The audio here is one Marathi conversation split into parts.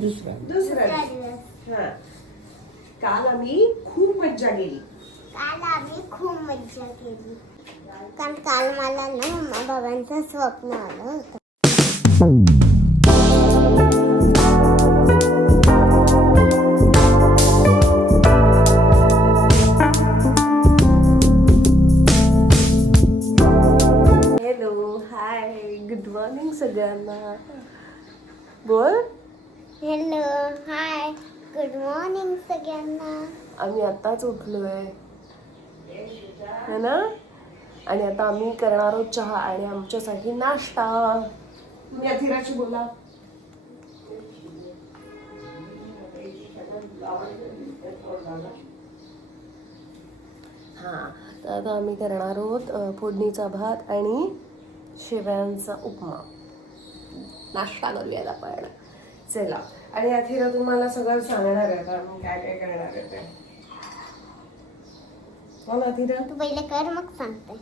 दुसरा दिवस. हा. काल आम्ही खूप मज्जा केली. काल मला ना मम्मा बाबांचं स्वप्न आलं होतं. हॅलो, हाय, गुड मॉर्निंग सगळ्यांना. बोल. हॅलो, हाय, गुड मॉर्निंग सगळ्यांना. आम्ही आताच उठलोय है ना. आणि आता आम्ही करणार आहोत चहा आणि आमच्यासाठी नाश्ता. तुम्ही अथिराशी बोला. हा, तर आता आम्ही करणार आहोत फोडणीचा भात आणि शेवयांचा उपमा. नाश्ता करूयात आपण. चला. आणि अथिरा तुम्हाला सगळं सांगणार आहे का मी काय काय करणार आहे ते. हो ना अथिरा. तू पहिले कर मग सांगते.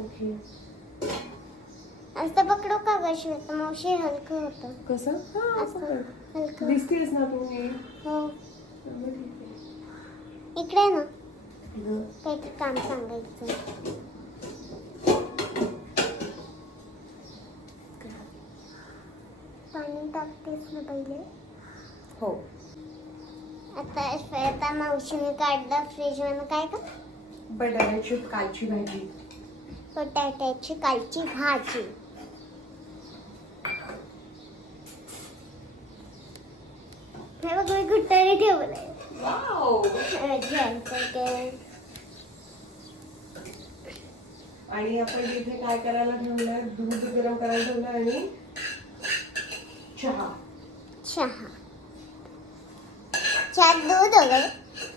ओके. असं पकडू का ग श्वेता मावशी? हलकं होतं. कसं? हा, असं हलकं. दिसतेस ना तुम्ही. हो, ठीक आहे. इकडे ना काहीतरी काम सांगायचं. पाणी टाकतेस ना पहिले? हो. आता श्वेता मावशीने काढलं फ्रीज मधून काय का? बटाट्याची कालची भाजी. बटाट्याची कालची भाजी. हे बघ मी कुठतरी ठेवलंय. वाव. आणि आपण इथे काय करायला ठेवलंय? दूध गरम करायला ठेवलं आणि चहा. चहा. चहा दूध वगैरे.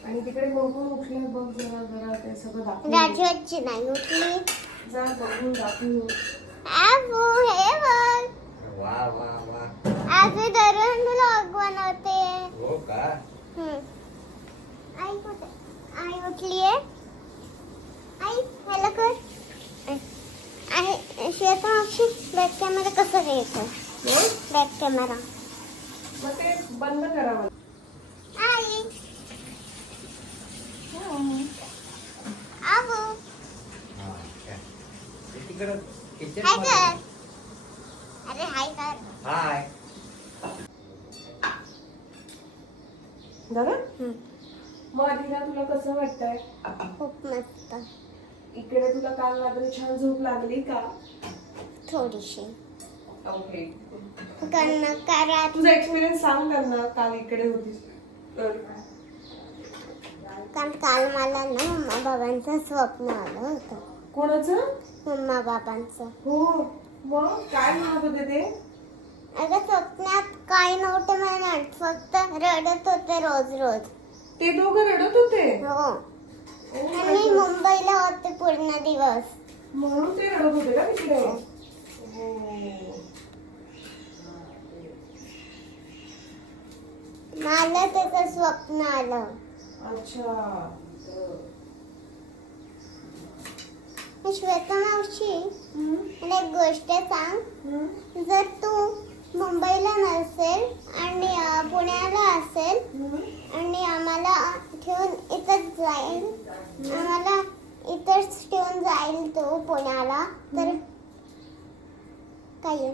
आणि तिकडे बघून उठल्या बघ जरा जरा ते सगळं दाखवून. राजवाची नाही उठली. जा बघून दाखवून. आबू हे बघ. वा वा वा. आज मी दररोज व्लॉग बनवते. हो का? आई कुठे? आई उठलीये. आई हॅलो कर. आहे श्वेता मावशी बॅक कॅमेरा कसं घ्यायचं? बॅक कॅमेरा मग ते बंद करावं. आई आबू हा, काय? ते तिकडं किचन हाय मध्ये. कर. अरे हाय कर. हाय. दादा मग अथिरा तुला कसं वाटतंय? खूप मस्त. इकडे तुला काल रात्री छान झोप लागली का? थोडीशी ओके. करा. तुझा एक्सपिरियन्स सांग त्यांना काल इकडे होतीस तर. काल मला ना मम्मा बाबांचं स्वप्न आलं होतं. कोणाचं? मम्मा बाबांचं. हो. मग काय म्हणत होते ते? अगं स्वप्नात काय नव्हतं म्हणत, फक्त रडत होते रोज रोज. ते दोघं रडत होते. हो. आणि मी मुंबईला होते पूर्ण दिवस. म्हणून ते रडत होते का तिकडे? मला त्याचं स्वप्न आलं. अच्छा. श्वेता मावशी मला एक गोष्ट सांग. जर तू मुंबईला नसेल आणि पुण्याला असेल आणि आम्हाला ठेवून इथंच जाईल, आम्हाला इथंच ठेवून जाईल तो पुण्याला, तर काय?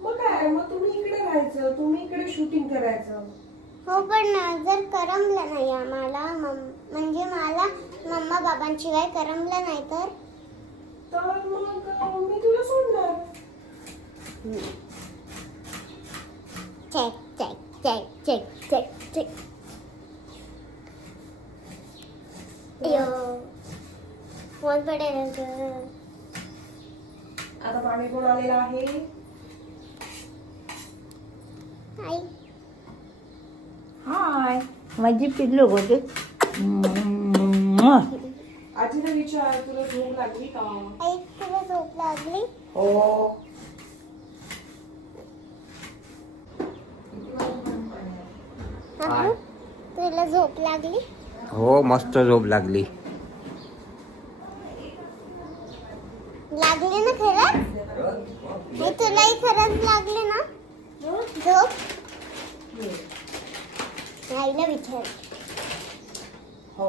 मग काय? मग तुम्ही इकडे राहायचं, तुम्ही इकडे शूटिंग करायचं. हो, पण जर करमलं नाही आम्हाला, म्हणजे मला मम्मा बाबांशिवाय करमलं नाही तर मग मी तुला सोडणार. Check check check check check check. कोण पडेल? आता पाणी कोण आलेलं आहे? आई. हाय, माझी पिल्लू होते. आजीला विचार, तुला झोप लागली का? आई तुला झोप लागली? हो. अबू, तुला झोप लागली? हो, मस्त झोप लागली. लागली ना खरंच? तुलाही खरंच लागली ना झोप? आईला विचार. हो.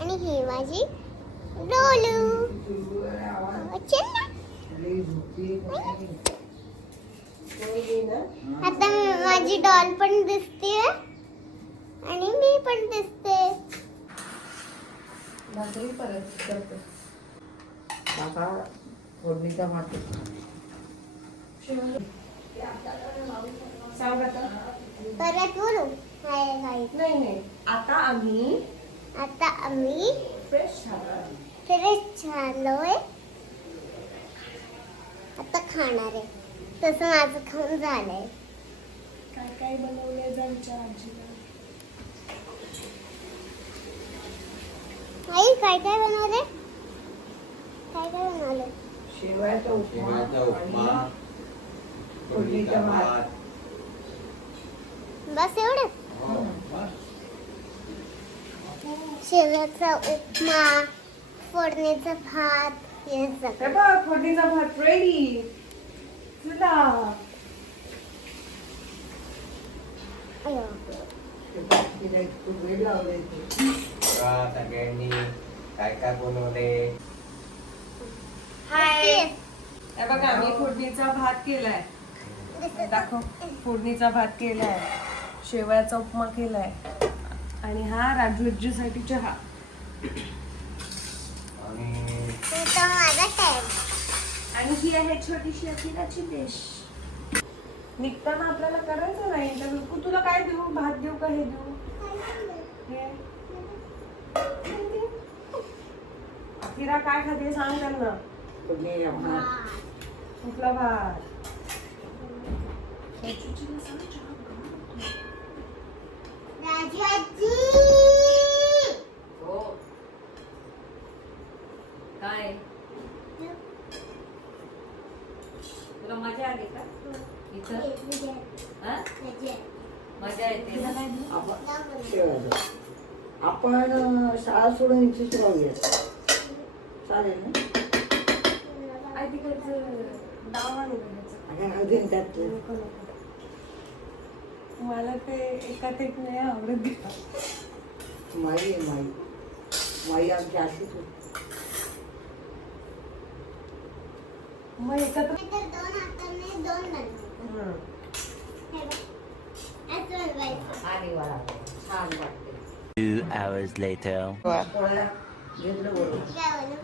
आणि ही माझी डोलू. चल ना. आता माझी डॉल पण दिसते आणि मी पण दिसते. भाकरी परत करते. आता फोडणीचा भात सांग आता. परत बोलू. हाय हाय. नाही आता आम्ही आता आम्ही फ्रेश झालो. फ्रेश झालोय. आता खाणार आहे. तसं माझं खाऊन झालंय. काय काय बनवलंय जायच्या आजीला. आई काय काय बनवले? काय काय बनवलं? शेवयाचा शेवयाचा उपमा, उपमा फोडणीचा भात. बस एवढं. हो, बस. शेवयाचा उपमा, फोडणीचा भात, हे हे सगळं. बघ फोडणीचा भात रेडी. चला. अय्यो. खूप वेळ लावले बघा सगळ्यांनी काय काय बनवले. हाय. हे बघा आम्ही फोडणीचा भात केलाय. दाखव. फोडणीचा भात केलाय, शेवयाचा उपमा केलाय आणि हा राजूजीसाठी चहा. आणि तू तर माझा टाइम. आणि ही आहे छोटीशी अखिलाची डिश. निघताना आपल्याला करायचं नाही इंटरव्ह्यू. तुला काय देऊ? भात देऊ का हे देऊ? हे. अखिरा काय खाते सांग त्यांना. फोडणीचा भात कुठला भात? राजूजीला सांग चहा बनवतो. राजू आजी. हो. काय तुला मजा आली का इथं? हा? मजा येते ना? शेवयाचा. आपण शाळा सोडून इथेच राहूया. चालेल ना? आई तिकडचं डावा निघायचं. अगं राहू दे ना त्यात. नको नको. मला ते एकात एक नाही आवडत. माई आहे माई. माई आमची अशीच होती. मग एकत्र. मी तर 2 हातांनी 2 बनवतो. हे बघ. असं बनवायचं. आणि वडा छान वाटते. 2 hours later. पोळ्या घेतलं बरोबर. काय बनवू?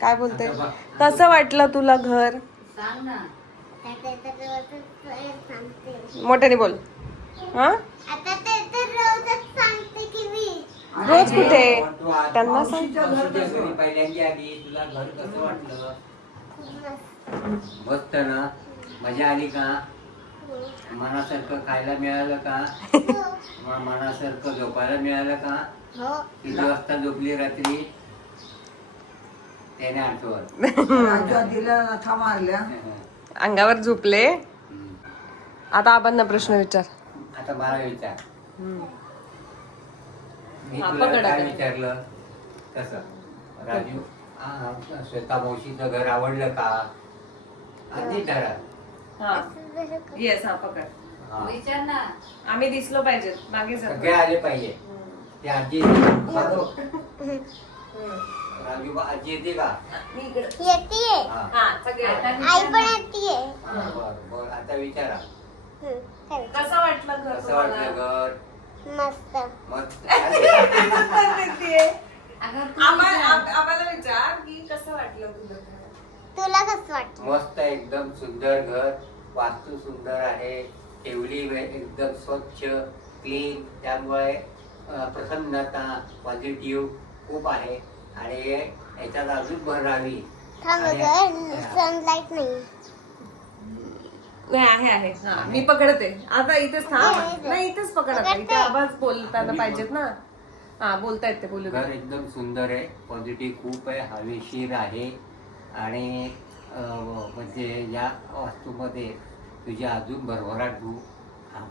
काय बोलते? कसं वाटलं तुला घर? सांग ना. आता तर रोजच सांगते. मोठ्याने बोल. हा? आता ते तर रोजच सांगते की मी. रोज कुठे? तू आज त्यांना सांग. मावशीच्या घरी पहिल्यांदा आली. तुला घर कसं वाटलं? खूप मस्त. मस्त ना? मजा आली का? मनासारखं खायला मिळालं का? हो. मनासारखं झोपायला मिळालं का? हो. किती वाजता झोपली रात्री? त्याने आठवण. राजू आजीला नथा मारल्या. अंगावर झोपले. आता आपण प्रश्न विचार. आता मला विचार. मी हा, तुला पकड काय आता. विचारलं कसं? राजू श्वेता मावशीचं घर आवडलं का? आधी ठरा. येस हा पकड. हा. विचार ना. आम्ही दिसलो पाहिजे मागे सगळे आले पाहिजे. ते आजी येते. राजू आजी येते का? येतीये. हा. आई पण येतीये. हा, बरं. आता विचारा चल. कसं वाटलं घर कसं वाटलं घर? मस्त. मस्त. अगं तू आम्हाला विचार की कसं वाटलं तुला घर? तुला कसं वाटलं? मस्त एकदम सुंदर घर. वास्तू सुंदर आहे. ठेवली एकदम स्वच्छ क्लीन. त्यामुळे प्रसन्नता पॉझिटिव्ह खूप आहे. आणि याच्यात अजून भर राहावी. थांब आणि- गं, सनलाईट नाही. नाही आहे हा मी पकडते. आता इथेच थांब. नाही, नाही इथेच पकड आता. इथे आवाज बोलताना पाहिजेत ना. हा बोलता येते बोलू घर दे. एकदम सुंदर आहे. पॉझिटिव्ह खूप आहे. हवेशीर आहे. आणि म्हणजे या वास्तूमध्ये तुझी अजून भरभराट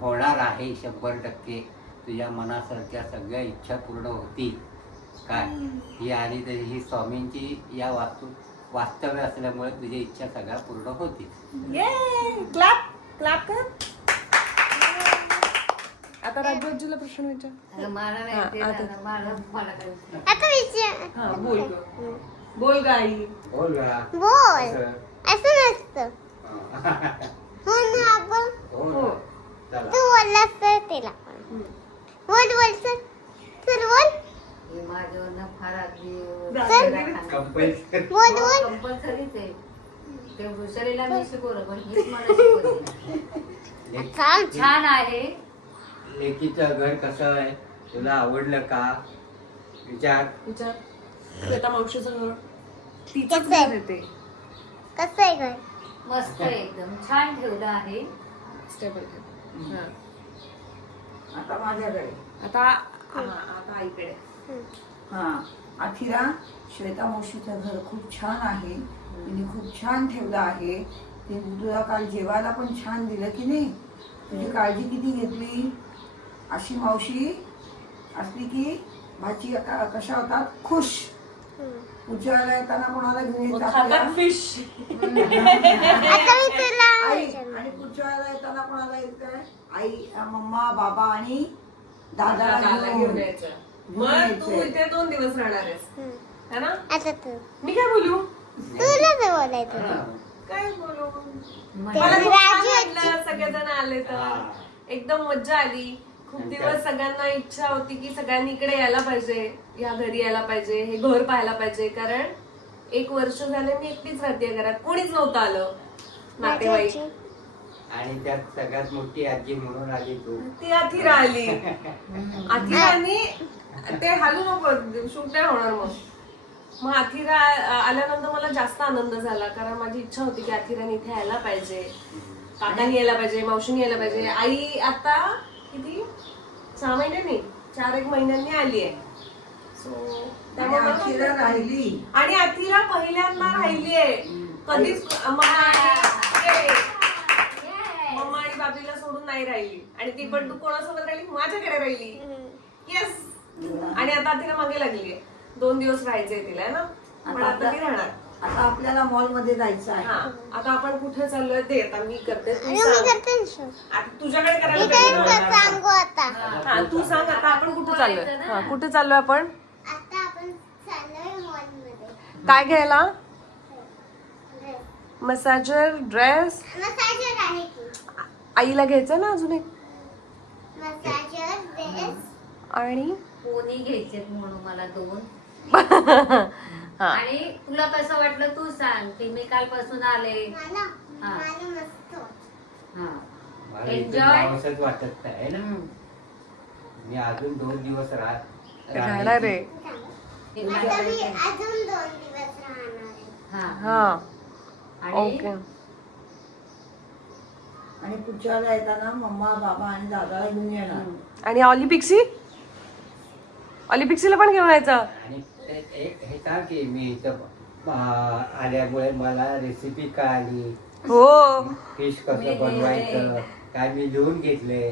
होणार आहे. 100% तुझ्या मनासारख्या सगळ्या इच्छा पूर्ण होतील. काय ही आली तरी ही स्वामींची या वास्तूत वास्तव्य असल्यामुळे तुझी इच्छा सगळ्या पूर्ण होतील. ये क्लॅप क्लॅप कर. आता राजूला प्रश्न विचार. अगं मला नाही ते आता. ना, मला काय विचार. आता विचार. हा बोल बोल गाई. बोल बाळा. बोल. असं. असं नसतं. हो ना आपण. हो ना. चला. तू बोललास तर तिला पण. बोल बोल चल. चल बोल. हे माझ्यावरनं फार आधी कंपल्सरी. बोल बोल. कंपल्सरीच आहे. ते हुशारीला मी शिकवलं पण हेच मला शिकवलं. छान आहे. लेकीचं घर कसं आहे, तुला आवडलं का? विचार. विचार. श्वेता मावशीचं घर तिचंच कसं आहे? घर आहे ते. कसं आहे घर? मस्त आहे, एकदम छान ठेवलं आहे. स्टेबल. आता माझ्याकडे. आता आता आईकडे. हा अथिरा, श्वेता मावशीचं घर खूप छान आहे. तिने खूप छान ठेवलं आहे. तिने तुला काल जेवायला पण छान दिलं की नाही. तुझी काळजी किती घेतली. अशी मावशी असली की भाची कशा होतात खुश. पुढच्या वेळेला येताना कोणाला घेऊन येत आपल्या? फिश. आता मी तुला आई विचारणार. आणि पुढच्या वेळेला येताना कोणाला येत आई, मम्मा, बाबा आणि दादाला घेऊन घेऊन यायचं. घेऊन मग तू यायचंय. इथे 2 दिवस राहणार आहेस है ना. आता तू. मी काय बोलू. तुला तर बोलायचं. हा. काय बोलू. म्हणजे मला खूप छान राजू वाटलं सगळेजण आले तर. हा. एकदम मज्जा आली. खूप दिवस सगळ्यांना इच्छा होती की सगळ्यांनी इकडे यायला पाहिजे, या घरी यायला पाहिजे, हे घर पाहायला पाहिजे. कारण 1 वर्ष झाले मी एकटीच राहते घरात, कोणीच नव्हतं आलं नातेवाईक. आणि त्यात सगळ्यात मोठी आजी म्हणून आली तू. ती अथिरा आली. अथिराने ते हालू नको, शूट नाही होणार मग. मग अथिरा आल्यानंतर मला जास्त आनंद झाला, कारण माझी इच्छा होती की अथिराने इथे यायला पाहिजे, काकांनी यायला पाहिजे, मावशीने यायला पाहिजे. आई आता किती 6 महिन्यांनी 4-1 महिन्यांनी आली आहे. सो आणि अथिरा राहिली. आणि अथिरा पहिल्यांदा राहिली आहे. कधीच मम्मा आणि बाबीला सोडून नाही राहिली. आणि ती पण तू कोणासोबत राहिली, माझ्याकडे राहिली. येस. आणि आता अथिरा मागे लागली आहे. 2 दिवस राहायचंय तिला है ना. पण आता ती राहणार. आता आपल्याला मॉल मध्ये जायचं आहे. हा आता आपण कुठे चाललोय ते आता मी करते, तू आणि मी सांग. करते ना show. आता तुझ्याकडे मी करायला काय पाहिजे. सांगू आता. हा तू सांग आता आपण कुठे चाललोय. हा कुठे चाललोय आपण. आता आपण चाललोय मॉल मध्ये. काय घ्यायला. ड्रेस. Massager dress. मसाजर आहे की. आईला घ्यायचं ना अजून एक. Massager dress. आणि कोणी घ्यायचे म्हणून मला 2. हा आणि तुला कसं वाटलं तू सांग. की मी कालपासून आले. मला हा. मला मस्त वाटलं. हा. मला इथं Enjoy. जावंसंच वाटत नाही ना. मी अजून 2 दिवस राहणार आहे. आता मी अजून 2 दिवस राहणार आहे. हा. हा आणि ओके. आणि पुढच्या वेळेला येताना मम्मा, बाबा आणि दादाला घेऊन येणार. आणि ऑलिम्पिक्सी. ऑलिम्पिक्सीला पण घेऊन यायचं. आणि हे सांग की मी इथं आल्यामुळे मला रेसिपी कळाली. हो फिश कसं बनवायचं काय मी लिहून घेतले.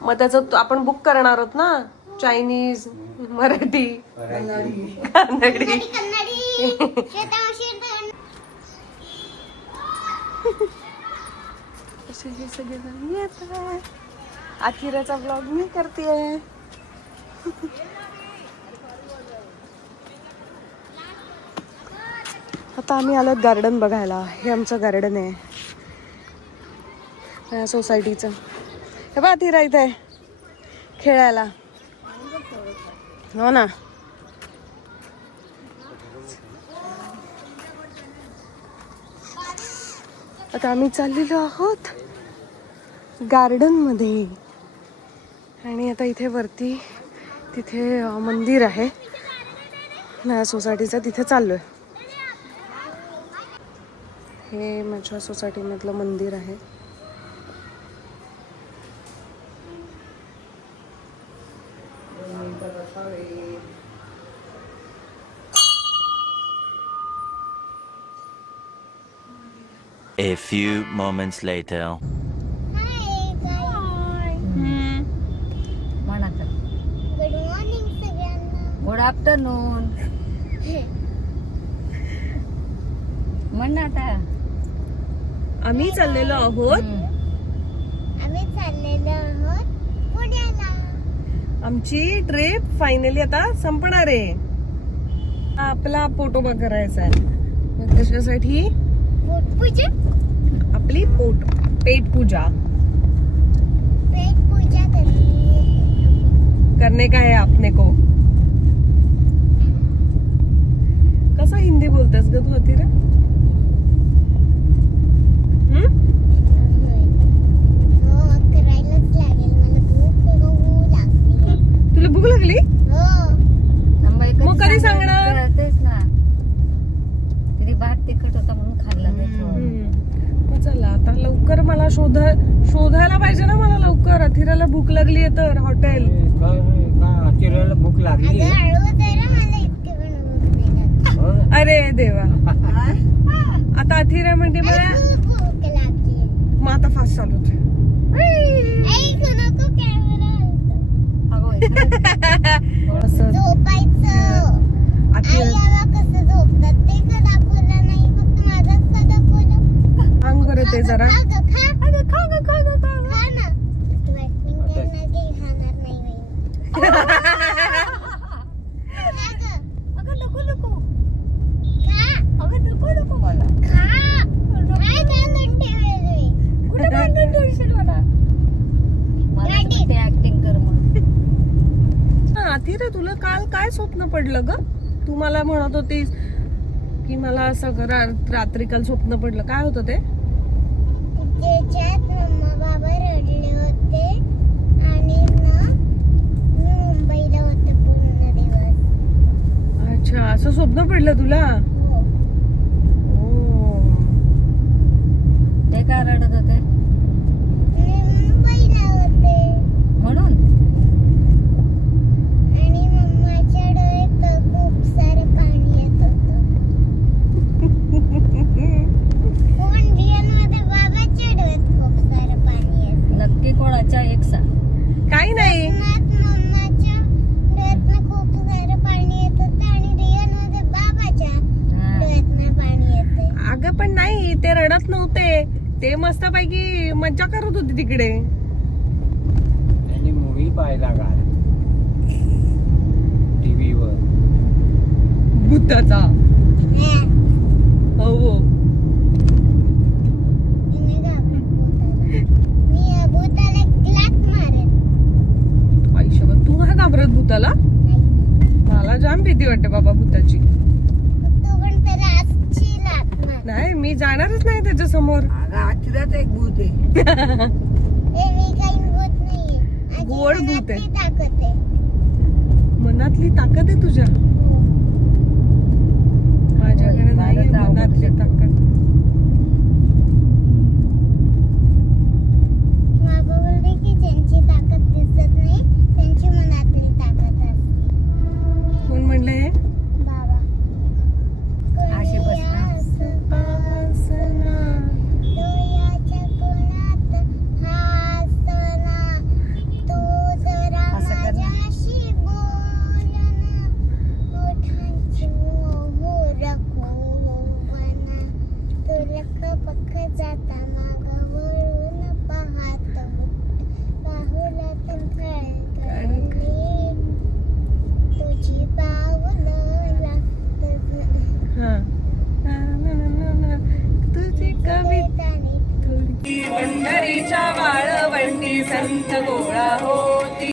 मग त्याचं आपण बुक करणार आहोत ना. चायनीज, मराठी, करायची. कन्नडी. कन्नडी. श्वेता मावशी असे हे सगळेजण येतात. अथिराचा ब्लॉग मी करते. आता आम्ही आलो गार्डन बघायला. हे आमचं गार्डन आहे या सोसायटीचं. हे बघ अथिरा इथे आहे खेळायला. हो ना. आता आम्ही चाललेलो आहोत गार्डन मध्ये. आणि आता इथे वरती तिथे मंदिर आहे माझ्या सोसायटीचं, तिथे चाललोय. हे माझ्या सोसायटीमधलं मंदिर आहे. A few moments later. Hi guys. म्हणा तर. गुड मॉर्निंग सगळ्यांना. Good afternoon. म्हण ना आता. आम्ही चाललेलो आहोत आम्ही चाललेलो आहोत पुण्याला. आमची ट्रिप फायनली आता संपणार आहे. आपला पोटोबा करायचा आहे. मग त्याच्यासाठी पोटपूजा आपली पेट पूजा पेट पूजा करने का है आपने को. कसं हिंदी बोलतेस ग तू अतिरा? करायलाच लागेल. मला भूक लागली. तुला भूक लागली? हो. मग कधी सांगणार? तेच ना, कधी भात तिखट होता म्हणून खाल्ला नाही थोडं. मग चला आता लवकर मला शोधायला पाहिजे ना. मला लवकर अथिराला भूक लागली आहे तर हॉटेल. चिरायला भूक लागली. अगं हळू जरा, मला इतकी पण भूक नाही लागली. अरे देवा. आता अथिरा म्हणते मला खूप भूक लागली. मग आता फास्ट चालू होते. ऐकू नको कॅमेरा. अगं बाई, असं झोपायचं. आई अथिरा बाबा कसं झोपतात ते का दाखवलं नाही, फक्त माझाच का दाखवलं. सांग बरं ते जरा. खा ग, खा. खा ना. बॅडमिंटन मध्ये खाणार नाही बाई. खा ग. अगं नको नको. खा. अगं नको नको मला. खा. काय बांधून ठेवलंय? कुठे बांधून ठेवशील मला? मला गाडीत. ते ऍक्टिंग कर म्हणून. अथिरा तुला काल काय स्वप्न पडलं ग? तू मला म्हणत होतीस की मला असं रात्री काल स्वप्न पडलं. काय होतं ते? त्याच्यात मम्मा बाबा रडले होते आणि ना मी मुंबईला होते पूर्ण दिवस. अच्छा, असं स्वप्न पडलं तुला? हो. ओ. ते काय रडत होते मी मुंबईला होते म्हणून? आणि मम्माच्या डोळ्यात खूप सारं पाणी येत होतं. पण रिअल मध्ये बाबाच्या डोळ्यात खूप सारं पाणी येत. नक्की कोणाच्या एक सांग. काही नाही. मम्माच्या डोळ्यातनं खूप सारं पाणी येत होतं आणि रिअल मध्ये बाबाच्या डोळ्यातनं पाणी येतंय. अगं पण नाही, ते रडत नव्हते. ते मस्तपैकी मज्जा करत होते तिकडे. त्यांनी मूवी पाहिला का टीव्हीवर? भूताचा. हो. मी भूताला क्लास मारेन. आयुष्यभर तू नाही घाबरत भूताला? मला जाम भीती वाटते बाबा भूताची. तू पण त्याला आजची लात मार. नाही, मी जाणारच नाही त्याच्या समोर. अगं आठवड्यात एक भूत आहे. हे मी काही भूत नाहीये. आजी गोड भूत आहे. मनातली ताकद आहे. मनातली ताकद आहे तुझ्या? माझ्याकडे नाही माझं तर मनातली ताकद. बाबा बोलले की ज्यांची ताकद दिसत नाही त्यांची मनातली ताकद असते. कोण म्हणलं हे? बाबा. अशी कोणी बस ना. हसना, डोळ्याच्या कोणात हसना, तो जरा असं कर ना. माझ्याशी बोलना, ओठांची मोहर कोवना, तुला कपक जाता माग वळून पाहत पाहुलात खळखळली, तुझी पावलं लागत हा. तुझी कविता थोडी पंढरीच्या वाळवंटी संत गोळा होती.